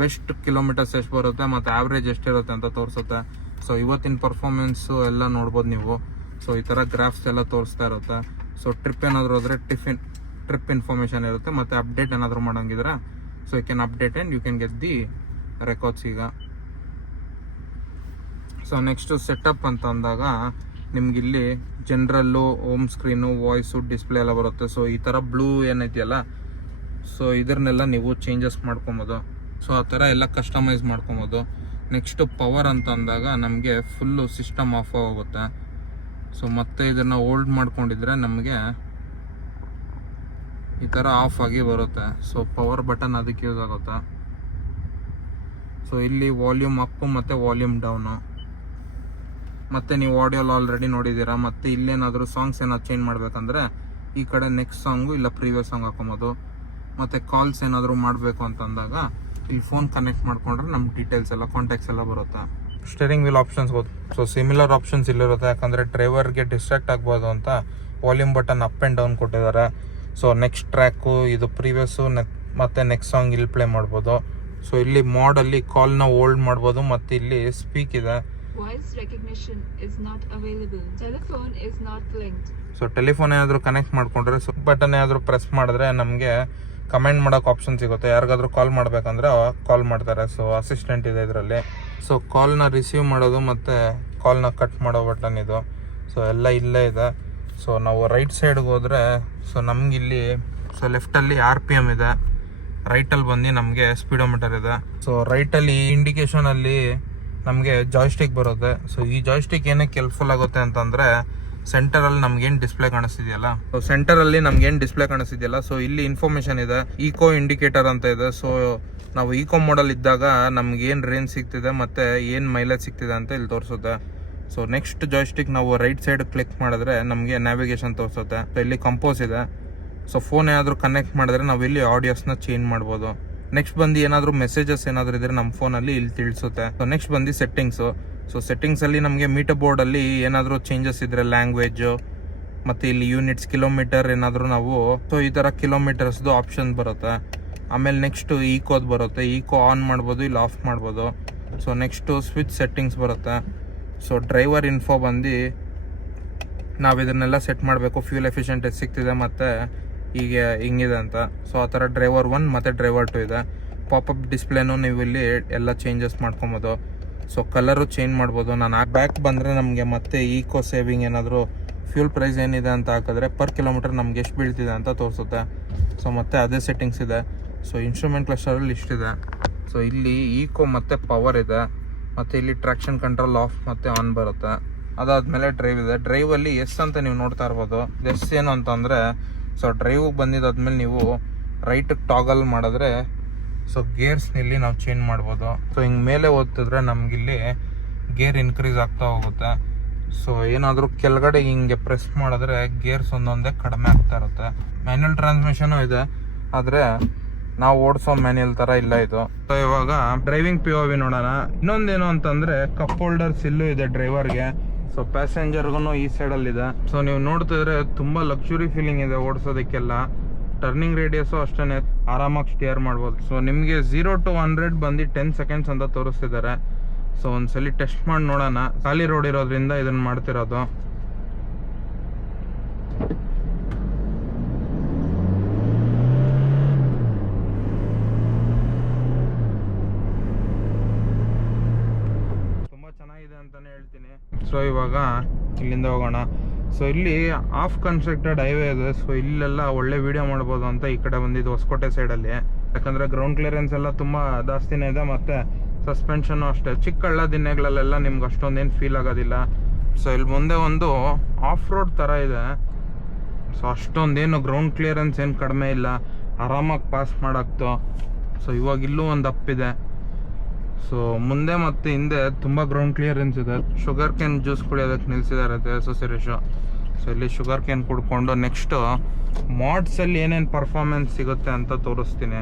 ಬೆಸ್ಟ್ ಕಿಲೋಮೀಟರ್ಸ್ ಎಷ್ಟು ಬರುತ್ತೆ ಮತ್ತು ಆವ್ರೇಜ್ ಎಷ್ಟಿರುತ್ತೆ ಅಂತ ತೋರಿಸುತ್ತೆ. ಸೊ ಇವತ್ತಿನ ಪರ್ಫಾರ್ಮೆನ್ಸು ಎಲ್ಲ ನೋಡ್ಬೋದು ನೀವು. ಸೊ ಈ ಥರ ಗ್ರಾಫ್ಸ್ ಎಲ್ಲ ತೋರಿಸ್ತಾ ಇರುತ್ತೆ. ಸೊ ಟ್ರಿಪ್ ಏನಾದರೂ ಆದರೆ ಟಿಫಿನ್ ಟ್ರಿಪ್ ಇನ್ಫಾರ್ಮೇಷನ್ ಇರುತ್ತೆ, ಮತ್ತು ಅಪ್ಡೇಟ್ ಏನಾದರೂ ಮಾಡೋಂಗಿದ್ರೆ so you can update and you can get the records ಈಗ. ಸೊ ನೆಕ್ಸ್ಟು ಸೆಟಪ್ ಅಂತ ಅಂದಾಗ ನಿಮ್ಗೆ ಇಲ್ಲಿ general home screen voice display ಎಲ್ಲ ಬರುತ್ತೆ. ಸೊ ಈ ಥರ ಬ್ಲೂ ಏನೈತಿಯಲ್ಲ ಸೊ ಇದನ್ನೆಲ್ಲ ನೀವು ಚೇಂಜಸ್ ಮಾಡ್ಕೊಬೋದು. ಸೊ ಆ ಥರ ಎಲ್ಲ ಕಸ್ಟಮೈಸ್ ಮಾಡ್ಕೊಬೋದು. ನೆಕ್ಸ್ಟು ಪವರ್ ಅಂತ ಅಂದಾಗ ನಮಗೆ ಫುಲ್ಲು ಸಿಸ್ಟಮ್ ಆಫ್ ಆಗುತ್ತೆ ಸೊ ಮತ್ತೆ ಇದನ್ನು ಹೋಲ್ಡ್ ಮಾಡ್ಕೊಂಡಿದ್ರೆ ನಮಗೆ ಈ ಥರ ಆಫ್ ಆಗಿ ಬರುತ್ತೆ. ಸೊ ಪವರ್ ಬಟನ್ ಅದಕ್ಕೆ ಯೂಸ್ ಆಗುತ್ತೆ. ಸೊ ಇಲ್ಲಿ ವಾಲ್ಯೂಮ್ ಅಪ್ ಮತ್ತು ವಾಲ್ಯೂಮ್ ಡೌನು ಮತ್ತು ನೀವು ಆಡಿಯೋಲ್ ಆಲ್ರೆಡಿ ನೋಡಿದ್ದೀರಾ? ಮತ್ತು ಇಲ್ಲೇನಾದರೂ ಸಾಂಗ್ಸ್ ಏನಾದ್ರು ಚೇಂಜ್ ಮಾಡಬೇಕಂದ್ರೆ, ಈ ಕಡೆ ನೆಕ್ಸ್ಟ್ ಸಾಂಗು ಇಲ್ಲ ಪ್ರೀವಿಯಸ್ ಸಾಂಗ್ ಹಾಕೊಬೋದು. ಮತ್ತು ಕಾಲ್ಸ್ ಏನಾದರೂ ಮಾಡಬೇಕು ಅಂತಂದಾಗ ಇಲ್ಲಿ ಫೋನ್ ಕನೆಕ್ಟ್ ಮಾಡಿಕೊಂಡ್ರೆ ನಮ್ಮ ಡೀಟೇಲ್ಸ್ ಎಲ್ಲ ಕಾಂಟ್ಯಾಕ್ಟ್ಸ್ ಎಲ್ಲ ಬರುತ್ತೆ. ಸ್ಟೇರಿಂಗ್ ವೀಲ್ ಆಪ್ಷನ್ಸ್ ಗೊತ್ತು. ಸೊ ಸಿಮಿಲರ್ ಆಪ್ಷನ್ಸ್ ಇಲ್ಲಿರುತ್ತೆ. ಯಾಕಂದರೆ ಡ್ರೈವರ್ಗೆ ಡಿಸ್ಟ್ರಾಕ್ಟ್ ಆಗ್ಬೋದು ಅಂತ volume button up and down ಕೊಟ್ಟಿದ್ದಾರೆ. ಸೊ ನೆಕ್ಸ್ಟ್ ಟ್ರ್ಯಾಕು ಇದು ಪ್ರೀವಿಯಸ್ಸು ಮತ್ತು ನೆಕ್ಸ್ಟ್ ಸಾಂಗ್ ಇಲ್ಲಿ ಪ್ಲೇ ಮಾಡ್ಬೋದು. ಸೊ ಇಲ್ಲಿ ಮಾಡಲ್ಲಿ ಕಾಲ್ನ ಹೋಲ್ಡ್ ಮಾಡ್ಬೋದು ಮತ್ತು ಇಲ್ಲಿ ಸ್ಪೀಕ್ ಇದೆ. ಸೊ ಟೆಲಿಫೋನ್ ಏನಾದರೂ ಕನೆಕ್ಟ್ ಮಾಡಿಕೊಂಡ್ರೆ ಸೊ ಬಟನ್ ಏನಾದರೂ ಪ್ರೆಸ್ ಮಾಡಿದ್ರೆ ನಮಗೆ ಕಮೆಂಟ್ ಮಾಡೋಕೆ ಆಪ್ಷನ್ ಸಿಗುತ್ತೆ. ಯಾರಿಗಾದ್ರೂ ಕಾಲ್ ಮಾಡಬೇಕಂದ್ರೆ ಕಾಲ್ ಮಾಡ್ತಾರೆ. ಸೊ ಅಸಿಸ್ಟೆಂಟ್ ಇದೆ ಇದರಲ್ಲಿ. ಸೊ ಕಾಲ್ನ ರಿಸೀವ್ ಮಾಡೋದು ಮತ್ತು ಕಾಲ್ನ ಕಟ್ ಮಾಡೋ ಬಟನ್ ಇದು. ಸೊ ಎಲ್ಲ ಇಲ್ಲೇ ಇದೆ. ಸೊ ನಾವು ರೈಟ್ ಸೈಡ್ಗೆ ಹೋದರೆ ಸೊ ನಮಗಿಲ್ಲಿ ಸೊ ಲೆಫ್ಟಲ್ಲಿ ಆರ್ ಪಿ ಎಂ ಇದೆ. ರೈಟಲ್ಲಿ ಬಂದು ನಮಗೆ ಸ್ಪೀಡೋಮೀಟರ್ ಇದೆ. ಸೊ ರೈಟಲ್ಲಿ ಇಂಡಿಕೇಷನಲ್ಲಿ ನಮಗೆ ಜಾಯ್ಸ್ಟಿಕ್ ಬರುತ್ತೆ. ಸೊ ಈ ಜಾಯ್ಸ್ಟಿಕ್ ಏನಕ್ಕೆ ಹೆಲ್ಪ್ಫುಲ್ ಆಗುತ್ತೆ ಅಂತಂದರೆ ಸೆಂಟರಲ್ಲಿ ನಮ್ಗೇನು ಡಿಸ್ಪ್ಲೇ ಕಾಣಿಸ್ತಿದೆಯಲ್ಲ? ಸೊ ಸೆಂಟರಲ್ಲಿ ನಮ್ಗೇನು ಡಿಸ್ಪ್ಲೇ ಕಾಣಿಸ್ತಿದೆಯಲ್ಲ? ಸೊ ಇಲ್ಲಿ ಇನ್ಫಾರ್ಮೇಷನ್ ಇದೆ. ಈಕೋ ಇಂಡಿಕೇಟರ್ ಅಂತ ಇದೆ. ಸೊ ನಾವು ಈಕೋ ಮಾಡಲ್ ಇದ್ದಾಗ ನಮ್ಗೆ ರೇಂಜ್ ಸಿಗ್ತಿದೆ ಮತ್ತು ಏನು ಮೈಲೇಜ್ ಸಿಗ್ತಿದೆ ಅಂತ ಇಲ್ಲಿ ತೋರಿಸುತ್ತೆ. ಸೊ ನೆಕ್ಸ್ಟ್ ಜಾಯ್ಸ್ಟಿಕ್ ನಾವು ರೈಟ್ ಸೈಡ್ ಕ್ಲಿಕ್ ಮಾಡಿದ್ರೆ ನಮಗೆ ನ್ಯಾವಿಗೇಷನ್ ತೋರಿಸುತ್ತೆ. ಇಲ್ಲಿ ಕಂಪೋಸ್ ಇದೆ. ಸೊ ಫೋನ್ ಏನಾದರೂ ಕನೆಕ್ಟ್ ಮಾಡಿದ್ರೆ ನಾವು ಇಲ್ಲಿ ಆಡಿಯೋಸ್ನ ಚೇಂಜ್ ಮಾಡ್ಬೋದು. ನೆಕ್ಸ್ಟ್ ಬಂದು ಏನಾದರೂ ಮೆಸೇಜಸ್ ಏನಾದರೂ ಇದ್ರೆ ನಮ್ಮ ಫೋನಲ್ಲಿ ಇಲ್ಲಿ ತಿಳಿಸುತ್ತೆ. ಸೊ ನೆಕ್ಸ್ಟ್ ಬಂದು ಸೆಟ್ಟಿಂಗ್ಸು ಸೊ ಸೆಟ್ಟಿಂಗ್ಸಲ್ಲಿ ನಮಗೆ ಮೀಟರ್ ಬೋರ್ಡಲ್ಲಿ ಏನಾದರೂ ಚೇಂಜಸ್ ಇದ್ರೆ ಲ್ಯಾಂಗ್ವೇಜು ಮತ್ತು ಇಲ್ಲಿ ಯೂನಿಟ್ಸ್ ಕಿಲೋಮೀಟರ್ ಏನಾದರೂ ನಾವು ಸೊ ಈ ಥರ ಕಿಲೋಮೀಟರ್ಸ್ದು ಆಪ್ಷನ್ ಬರುತ್ತೆ. ಆಮೇಲೆ ನೆಕ್ಸ್ಟು ಈಕೋದು ಬರುತ್ತೆ. ಈಕೋ ಆನ್ ಮಾಡ್ಬೋದು, ಇಲ್ಲಿ ಆಫ್ ಮಾಡ್ಬೋದು. ಸೊ ನೆಕ್ಸ್ಟು ಸ್ವಿಚ್ ಸೆಟ್ಟಿಂಗ್ಸ್ ಬರುತ್ತೆ. ಸೊ ಡ್ರೈವರ್ ಇನ್ಫೋ ಬಂದು ನಾವು ಇದನ್ನೆಲ್ಲ ಸೆಟ್ ಮಾಡಬೇಕು. ಫ್ಯೂಲ್ ಎಫಿಷಿಯೆಂಟ್ ಎಷ್ಟು ಸಿಗ್ತಿದೆ ಮತ್ತು ಈಗ ಹಿಂಗಿದೆ ಅಂತ. ಸೊ ಆ ಥರ ಡ್ರೈವರ್ ಒನ್ ಮತ್ತು ಡ್ರೈವರ್ ಟು ಇದೆ. ಪಾಪಪ್ ಡಿಸ್ಪ್ಲೇನೂ ನೀವು ಇಲ್ಲಿ ಎಲ್ಲ ಚೇಂಜಸ್ ಮಾಡ್ಕೊಬೋದು. ಸೊ ಕಲರು ಚೇಂಜ್ ಮಾಡ್ಬೋದು. ನಾನು ಆ ಬ್ಯಾಕ್ ಬಂದರೆ ನಮಗೆ ಮತ್ತೆ ಈಕೋ ಸೇವಿಂಗ್ ಏನಾದರೂ ಫ್ಯೂಲ್ ಪ್ರೈಸ್ ಏನಿದೆ ಅಂತ ಹಾಕಿದ್ರೆ ಪರ್ ಕಿಲೋಮೀಟರ್ ನಮ್ಗೆ ಎಷ್ಟು ಬೀಳ್ತಿದೆ ಅಂತ ತೋರಿಸುತ್ತೆ. ಸೊ ಮತ್ತೆ ಅದೇ ಸೆಟ್ಟಿಂಗ್ಸ್ ಇದೆ. ಸೊ ಇನ್ಸ್ಟ್ರೂಮೆಂಟ್ ಕ್ಲಸ್ಟರಲ್ಲಿ ಇಷ್ಟಿದೆ. ಸೊ ಇಲ್ಲಿ ಈಕೋ ಮತ್ತು ಪವರ್ ಇದೆ. ಮತ್ತು ಇಲ್ಲಿ ಟ್ರ್ಯಾಕ್ಷನ್ ಕಂಟ್ರೋಲ್ ಆಫ್ ಮತ್ತು ಆನ್ ಬರುತ್ತೆ. ಅದಾದಮೇಲೆ ಡ್ರೈವ್ ಇದೆ. ಡ್ರೈವಲ್ಲಿ ಎಸ್ ಅಂತ ನೀವು ನೋಡ್ತಾ ಇರ್ಬೋದು. ಎಸ್ ಏನು ಅಂತಂದರೆ ಸೊ ಡ್ರೈವಿಗೆ ಬಂದಿದ್ದಾದ್ಮೇಲೆ ನೀವು ರೈಟ್ ಟಾಗಲ್ ಮಾಡಿದ್ರೆ ಸೊ ಗೇರ್ಸ್ನಲ್ಲಿ ನಾವು ಚೇಂಜ್ ಮಾಡ್ಬೋದು. ಸೊ ಹಿಂಗೆ ಮೇಲೆ ಓದ್ತಿದ್ರೆ ನಮಗಿಲ್ಲಿ ಗೇರ್ ಇನ್ಕ್ರೀಸ್ ಆಗ್ತಾ ಹೋಗುತ್ತೆ. ಸೊ ಏನಾದರೂ ಕೆಳಗಡೆ ಹಿಂಗೆ ಪ್ರೆಸ್ ಮಾಡಿದ್ರೆ ಗೇರ್ಸ್ ಒಂದೊಂದೇ ಕಡಿಮೆ ಆಗ್ತಾ ಇರುತ್ತೆ. ಮ್ಯಾನ್ಯಲ್ ಟ್ರಾನ್ಸ್ಮಿಷನು ಇದೆ. ಆದರೆ ನಾವು ಓಡಿಸೋ ಮ್ಯಾನ್ಯಲ್ ಥರ ಇಲ್ಲ ಇದು. ಸೊ ಇವಾಗ ಡ್ರೈವಿಂಗ್ ಪಿ ಓ ವಿ ನೋಡೋಣ. ಇನ್ನೊಂದೇನು ಅಂತಂದರೆ ಕಪ್ ಹೋಲ್ಡರ್ಸ್ ಇಲ್ಲೂ ಇದೆ ಡ್ರೈವರ್ಗೆ ಸೊ ಪ್ಯಾಸೆಂಜರ್ಗೂ ಈ ಸೈಡಲ್ಲಿದೆ ಸೊ ನೀವು ನೋಡ್ತಿದ್ರೆ ತುಂಬ ಲಕ್ಸುರಿ ಫೀಲಿಂಗ್ ಇದೆ ಓಡಿಸೋದಕ್ಕೆಲ್ಲ. ಟರ್ನಿಂಗ್ ರೇಡಿಯಸ್ಸು ಅಷ್ಟೇ ಆರಾಮಾಗಿ ಸ್ಟಿಯರ್ ಮಾಡ್ಬೋದು. ಸೊ ನಿಮಗೆ ಝೀರೋ ಟು ಹಂಡ್ರೆಡ್ ಬಂದು ಟೆನ್ ಸೆಕೆಂಡ್ಸ್ ಅಂತ ತೋರಿಸ್ತಿದ್ದಾರೆ. ಸೊ ಒಂದ್ಸಲಿ ಟೆಸ್ಟ್ ಮಾಡಿ ನೋಡೋಣ. ಖಾಲಿ ರೋಡ್ ಇರೋದ್ರಿಂದ ಇದನ್ನ ಮಾಡ್ತಿರೋದು ತುಂಬ ಚೆನ್ನಾಗಿದೆ ಅಂತಾನೆ ಹೇಳ್ತೀನಿ ಸೊ ಇವಾಗ ಇಲ್ಲಿಂದ ಹೋಗೋಣ. ಸೊ ಇಲ್ಲಿ ಆಫ್ ಕನ್ಸ್ಟ್ರಕ್ಟೆಡ್ ಹೈವೇ ಇದೆ. ಸೊ ಇಲ್ಲೆಲ್ಲ ಒಳ್ಳೆ ವೀಡಿಯೋ ಮಾಡ್ಬೋದು ಅಂತ ಈ ಕಡೆ ಬಂದಿದ್ದು ಹೊಸಕೋಟೆ ಸೈಡಲ್ಲಿ ಯಾಕಂದರೆ ಗ್ರೌಂಡ್ ಕ್ಲಿಯರೆನ್ಸ್ ಎಲ್ಲ ತುಂಬ ಜಾಸ್ತಿನೇ ಇದೆ ಮತ್ತು ಸಸ್ಪೆನ್ಷನು ಅಷ್ಟೇ. ಚಿಕ್ಕ ಹಳ್ಳ ದಿನಗಳಲ್ಲೆಲ್ಲ ನಿಮ್ಗೆ ಅಷ್ಟೊಂದೇನು ಫೀಲ್ ಆಗೋದಿಲ್ಲ. ಸೊ ಇಲ್ಲಿ ಮುಂದೆ ಒಂದು ಆಫ್ ರೋಡ್ ಥರ ಇದೆ. ಸೊ ಅಷ್ಟೊಂದೇನು ಗ್ರೌಂಡ್ ಕ್ಲಿಯರೆನ್ಸ್ ಏನು ಕಡಿಮೆ ಇಲ್ಲ. ಆರಾಮಾಗಿ ಪಾಸ್ ಮಾಡಾಕ್ತು ಸೊ ಇವಾಗ ಇಲ್ಲೂ ಒಂದು ಅಪ್ಪಿದೆ ಸೊ ಮುಂದೆ ಮತ್ತೆ ಹಿಂದೆ ತುಂಬ ಗ್ರೌಂಡ್ ಕ್ಲಿಯರೆನ್ಸ್ ಇದೆ ಶುಗರ್ ಕೇನ್ ಜ್ಯೂಸ್ ಕುಡಿಯೋದಕ್ಕೆ ನಿಲ್ಸಿದ್ದಾರೆ ಸುರೇಶು ಸೊ ಇಲ್ಲಿ ಶುಗರ್ ಕೇನ್ ಕುಡ್ಕೊಂಡು ನೆಕ್ಸ್ಟು ಮಾಡ್ಸಲ್ಲಿ ಏನೇನು ಪರ್ಫಾರ್ಮೆನ್ಸ್ ಸಿಗುತ್ತೆ ಅಂತ ತೋರಿಸ್ತೀನಿ.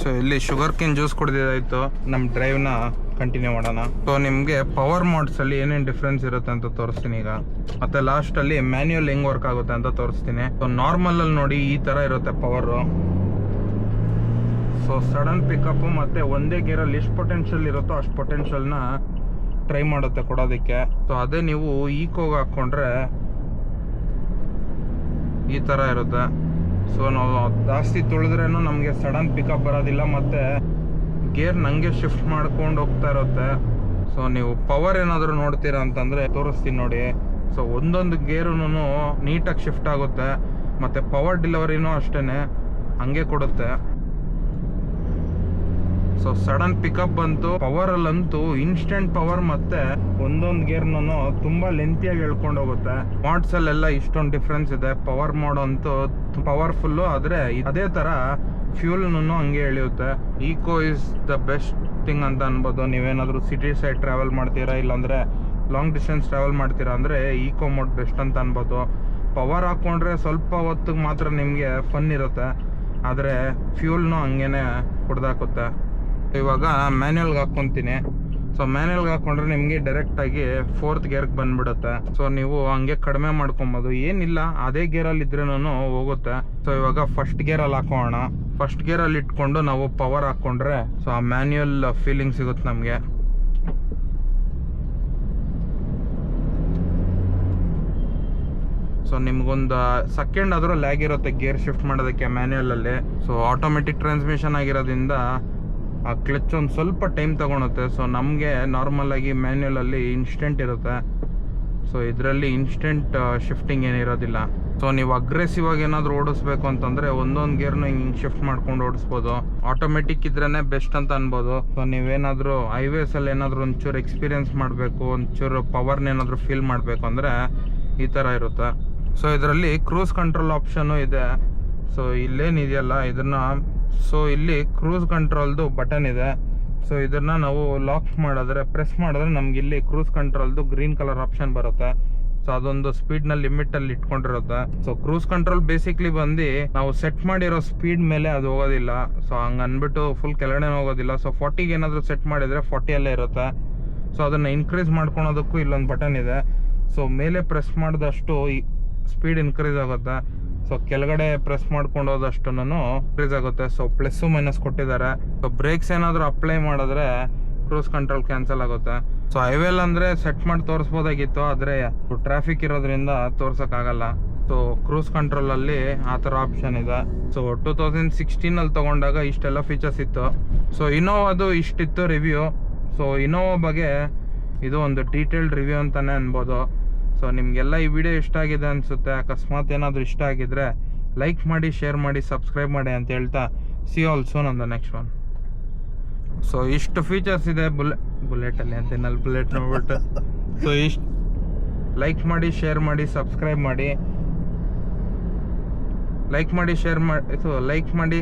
ಸೊ ಇಲ್ಲಿ ಶುಗರ್ ಕೇನ್ ಜ್ಯೂಸ್ ಕುಡಿದಿದ್ದಾಯ್ತು ನಮ್ಮ ಡ್ರೈವ್ನ ಕಂಟಿನ್ಯೂ ಮಾಡೋಣ. ಸೊ ನಿಮಗೆ ಪವರ್ ಮೋಡ್ಸಲ್ಲಿ ಏನೇನು ಡಿಫ್ರೆನ್ಸ್ ಇರುತ್ತೆ ಅಂತ ತೋರಿಸ್ತೀನಿ ಈಗ. ಮತ್ತೆ ಲಾಸ್ಟಲ್ಲಿ ಮ್ಯಾನ್ಯುಯಲ್ ಹೆಂಗ್ ವರ್ಕ್ ಆಗುತ್ತೆ ಅಂತ ತೋರಿಸ್ತೀನಿ. ಸೊ ನಾರ್ಮಲಲ್ಲಿ ನೋಡಿ ಈ ಥರ ಇರುತ್ತೆ ಪವರು ಸೊ ಸಡನ್ ಪಿಕಪ್ ಮತ್ತೆ ಒಂದೇ ಗೇರಲ್ಲಿ ಎಷ್ಟು ಪೊಟೆನ್ಷಿಯಲ್ ಇರುತ್ತೋ ಅಷ್ಟು ಪೊಟೆನ್ಷಿಯಲ್ನ ಟ್ರೈ ಮಾಡುತ್ತೆ ಕೊಡೋದಕ್ಕೆ. ಸೊ ಅದೇ ನೀವು ಈಕೋಗೆ ಹಾಕ್ಕೊಂಡ್ರೆ ಈ ಥರ ಇರುತ್ತೆ. ಸೊ ನಾವು ಜಾಸ್ತಿ ತುಳಿದ್ರೇನು ನಮಗೆ ಸಡನ್ ಪಿಕಪ್ ಬರೋದಿಲ್ಲ, ಮತ್ತು ಗೇರ್ ನಂಗೆ ಶಿಫ್ಟ್ ಮಾಡ್ಕೊಂಡು ಹೋಗ್ತಾ ಇರುತ್ತೆ. ಸೊ ನೀವು ಪವರ್ ಏನಾದರೂ ನೋಡ್ತೀರಾ ಅಂತಂದರೆ ತೋರಿಸ್ತೀನಿ ನೋಡಿ. ಸೊ ಒಂದೊಂದು ಗೇರುನು ನೀಟಾಗಿ ಶಿಫ್ಟ್ ಆಗುತ್ತೆ. ಮತ್ತು ಪವರ್ ಡೆಲಿವರಿನೂ ಅಷ್ಟೇ ಹಂಗೆ ಕೊಡುತ್ತೆ. ಸೊ ಸಡನ್ ಪಿಕಪ್ ಬಂತು. ಪವರ್ ಅಲ್ಲಂತೂ ಇನ್ಸ್ಟೆಂಟ್ ಪವರ್ ಮತ್ತೆ ಒಂದೊಂದು ಗೇರ್ನು ತುಂಬಾ ಲೆಂತಿಯಾಗಿ ಎಳ್ಕೊಂಡು ಹೋಗುತ್ತೆ. ಮಾಡ್ಸ್ ಅಲ್ಲೆಲ್ಲ ಇಷ್ಟೊಂದು ಡಿಫ್ರೆನ್ಸ್ ಇದೆ. ಪವರ್ ಮೋಡ್ ಅಂತೂ ಪವರ್ಫುಲ್ ಆದರೆ ಅದೇ ತರ ಫ್ಯೂಲ್ ಹಂಗೆ ಎಳೆಯುತ್ತೆ. Eco is the best thing ಅಂತ ಅನ್ಬೋದು. ನೀವೇನಾದರೂ ಸಿಟಿ ಸೈಡ್ ಟ್ರಾವೆಲ್ ಮಾಡ್ತೀರಾ? ಇಲ್ಲಾಂದರೆ ಲಾಂಗ್ ಡಿಸ್ಟೆನ್ಸ್ ಟ್ರಾವೆಲ್ ಮಾಡ್ತೀರಾ? ಅಂದರೆ ಈಕೋ ಮೋಡ್ ಬೆಸ್ಟ್ ಅಂತ ಅನ್ಬೋದು. ಪವರ್ ಹಾಕ್ಕೊಂಡ್ರೆ ಸ್ವಲ್ಪ ಹೊತ್ತಿಗೆ ಮಾತ್ರ ನಿಮಗೆ ಫನ್ ಇರುತ್ತೆ. ಆದರೆ ಫ್ಯೂಲ್ನು ಹಂಗೇನೆ ಕುಡ್ದಾಕುತ್ತೆ. ಇವಾಗ ಮ್ಯಾನ್ಯಲ್ಗೆ ಹಾಕ್ಕೊಂತೀನಿ ಸೊ ಮ್ಯಾನ್ಯಲ್ಗೆ ಹಾಕೊಂಡ್ರೆ ನಿಮಗೆ ಡೈರೆಕ್ಟಾಗಿ ಫೋರ್ತ್ ಗೇರ್ಗೆ ಬಂದ್ಬಿಡುತ್ತೆ. ಸೊ ನೀವು ಹಂಗೆ ಕಡಿಮೆ ಮಾಡ್ಕೊಬೋದು. ಏನಿಲ್ಲ, ಅದೇ ಗೇರಲ್ಲಿ ನಾನು ಹೋಗುತ್ತೆ. ಸೊ ಇವಾಗ ಫಸ್ಟ್ ಗೇರಲ್ಲಿ ಹಾಕೋಣ. ಫಸ್ಟ್ ಗೇರಲ್ಲಿ ಇಟ್ಕೊಂಡು ನಾವು ಪವರ್ ಹಾಕ್ಕೊಂಡ್ರೆ ಸೊ ಆ ಮ್ಯಾನ್ಯಲ್ ಫೀಲಿಂಗ್ ಸಿಗುತ್ತೆ ನಮಗೆ. ಸೊ ನಿಮ್ಗೊಂದು ಸೆಕೆಂಡ್ ಆದರೂ ಲ್ಯಾಗ್ ಇರುತ್ತೆ ಗೇರ್ ಶಿಫ್ಟ್ ಮಾಡೋದಕ್ಕೆ ಮ್ಯಾನ್ಯಲಲ್ಲಿ ಸೊ ಆಟೋಮೆಟಿಕ್ ಟ್ರಾನ್ಸ್ಮಿಷನ್ ಆಗಿರೋದ್ರಿಂದ ಆ ಕ್ಲಚ್ ಒಂದು ಸ್ವಲ್ಪ ಟೈಮ್ ತೊಗೊಳುತ್ತೆ. ಸೊ ನಮಗೆ ನಾರ್ಮಲ್ ಆಗಿ ಮ್ಯಾನ್ಯಲಲ್ಲಿ ಇನ್ಸ್ಟೆಂಟ್ ಇರುತ್ತೆ. ಸೊ ಇದರಲ್ಲಿ ಇನ್ಸ್ಟೆಂಟ್ ಶಿಫ್ಟಿಂಗ್ ಏನಿರೋದಿಲ್ಲ ಸೊ ನೀವು ಅಗ್ರೆಸಿವ್ ಆಗಿ ಏನಾದರೂ ಓಡಿಸ್ಬೇಕು ಅಂತಂದ್ರೆ ಒಂದೊಂದು ಗೇರ್ನು ಹಿಂಗೆ ಶಿಫ್ಟ್ ಮಾಡ್ಕೊಂಡು ಓಡಿಸ್ಬೋದು. ಆಟೋಮೆಟಿಕ್ ಇದ್ರೇನೆ ಬೆಸ್ಟ್ ಅಂತ ಅನ್ಬೋದು. ಸೊ ನೀವೇನಾದರೂ ಹೈವೇಸ್ ಅಲ್ಲಿ ಏನಾದರೂ ಒಂಚೂರು ಎಕ್ಸ್ಪೀರಿಯನ್ಸ್ ಮಾಡಬೇಕು, ಒಂಚೂರು ಪವರ್ನ ಏನಾದರೂ ಫೀಲ್ ಮಾಡಬೇಕು ಅಂದ್ರೆ ಈ ಥರ ಇರುತ್ತೆ. ಸೊ ಇದರಲ್ಲಿ ಕ್ರೂಸ್ ಕಂಟ್ರೋಲ್ ಆಪ್ಷನು ಇದೆ. ಸೊ ಇಲ್ಲೇನಿದೆಯಲ್ಲ ಇದನ್ನ ಸೊ ಇಲ್ಲಿ ಕ್ರೂಸ್ ಕಂಟ್ರೋಲ್ದು ಬಟನ್ ಇದೆ. ಸೊ ಇದನ್ನ ನಾವು ಲಾಕ್ ಮಾಡಿದ್ರೆ ಪ್ರೆಸ್ ಮಾಡಿದ್ರೆ ನಮ್ಗೆ ಇಲ್ಲಿ ಕ್ರೂಸ್ ಕಂಟ್ರೋಲ್ದು ಗ್ರೀನ್ ಕಲರ್ ಆಪ್ಷನ್ ಬರುತ್ತೆ. ಸೊ ಅದೊಂದು ಸ್ಪೀಡ್ನ ಲಿಮಿಟ್ ಅಲ್ಲಿ ಇಟ್ಕೊಂಡಿರುತ್ತೆ. ಸೊ ಕ್ರೂಸ್ ಕಂಟ್ರೋಲ್ ಬೇಸಿಕ್ಲಿ ಬಂದು ನಾವು ಸೆಟ್ ಮಾಡಿರೋ ಸ್ಪೀಡ್ ಮೇಲೆ ಅದು ಹೋಗೋದಿಲ್ಲ. ಸೊ ಹಂಗ ಅನ್ಬಿಟ್ಟು ಫುಲ್ ಕೆಳಗಡೆ ಹೋಗೋದಿಲ್ಲ. ಸೊ ಫಾರ್ಟಿಗೆ ಏನಾದರೂ ಸೆಟ್ ಮಾಡಿದ್ರೆ ಫಾರ್ಟಿ ಅಲ್ಲೇ ಇರುತ್ತೆ. ಸೊ ಅದನ್ನ ಇನ್ಕ್ರೀಸ್ ಮಾಡ್ಕೊಳೋದಕ್ಕೂ ಇಲ್ಲೊಂದು ಬಟನ್ ಇದೆ. ಸೊ ಮೇಲೆ ಪ್ರೆಸ್ ಮಾಡಿದಷ್ಟು ಸ್ಪೀಡ್ ಇನ್ಕ್ರೀಸ್ ಆಗುತ್ತೆ. ಸೊ ಕೆಳಗಡೆ ಪ್ರೆಸ್ ಮಾಡ್ಕೊಂಡು ಹೋದಷ್ಟು ಇನ್ಕ್ರೀಸ್ ಆಗುತ್ತೆ. ಸೊ ಪ್ಲಸ್ ಮೈನಸ್ ಕೊಟ್ಟಿದ್ದಾರೆ. ಸೊ ಬ್ರೇಕ್ಸ್ ಏನಾದರೂ ಅಪ್ಲೈ ಮಾಡಿದ್ರೆ ಕ್ರೂಸ್ ಕಂಟ್ರೋಲ್ ಕ್ಯಾನ್ಸಲ್ ಆಗುತ್ತೆ. ಸೊ ಹೈವೇಲ್ ಅಂದ್ರೆ ಸೆಟ್ ಮಾಡಿ ತೋರಿಸ್ಬೋದಾಗಿತ್ತು, ಆದರೆ ಟ್ರಾಫಿಕ್ ಇರೋದ್ರಿಂದ ತೋರ್ಸೋಕ್ಕಾಗಲ್ಲ ಸೊ ಕ್ರೂಸ್ ಕಂಟ್ರೋಲ್ ಅಲ್ಲಿ ಆ ಥರ ಆಪ್ಷನ್ ಇದೆ. ಸೊ ಟೂ ತೌಸಂಡ್ ಸಿಕ್ಸ್ಟೀನಲ್ಲಿ ತಗೊಂಡಾಗ ಇಷ್ಟೆಲ್ಲ ಫೀಚರ್ಸ್ ಇತ್ತು. ಸೊ ಇನೋವಾದು ಇಷ್ಟಿತ್ತು ರಿವ್ಯೂ ಸೊ ಇನೋವಾ ಬಗ್ಗೆ ಇದು ಒಂದು ಡೀಟೇಲ್ಡ್ ರಿವ್ಯೂ ಅಂತಾನೆ ಅನ್ಬೋದು. ಸೊ ನಿಮಗೆಲ್ಲ ಈ ವಿಡಿಯೋ ಇಷ್ಟ ಆಗಿದೆ ಅನಿಸುತ್ತೆ, ಅಕಸ್ಮಾತ್ ಏನಾದರೂ ಇಷ್ಟ ಆಗಿದ್ರೆ ಲೈಕ್ ಮಾಡಿ ಶೇರ್ ಮಾಡಿ ಸಬ್ಸ್ಕ್ರೈಬ್ ಮಾಡಿ ಅಂತ ಹೇಳ್ತಾ ಸಿ ಆಲ್ಸೋ ನಂದು ನೆಕ್ಸ್ಟ್ ಒನ್ ಸೊ ಇಷ್ಟು ಫೀಚರ್ಸ್ ಇದೆ ಬುಲೆ ಬುಲೆಟಲ್ಲಿ ಅಂತ ನಲ್ಲಿ ಬುಲೆಟ್ ನೋಡ್ಬಿಟ್ಟು. ಸೊ ಇಷ್ಟು ಲೈಕ್ ಮಾಡಿ ಶೇರ್ ಮಾಡಿ ಸಬ್ಸ್ಕ್ರೈಬ್ ಮಾಡಿ. ಲೈಕ್ ಮಾಡಿ ಶೇರ್ ಮಾಡಿ ಸೊ ಲೈಕ್ ಮಾಡಿ.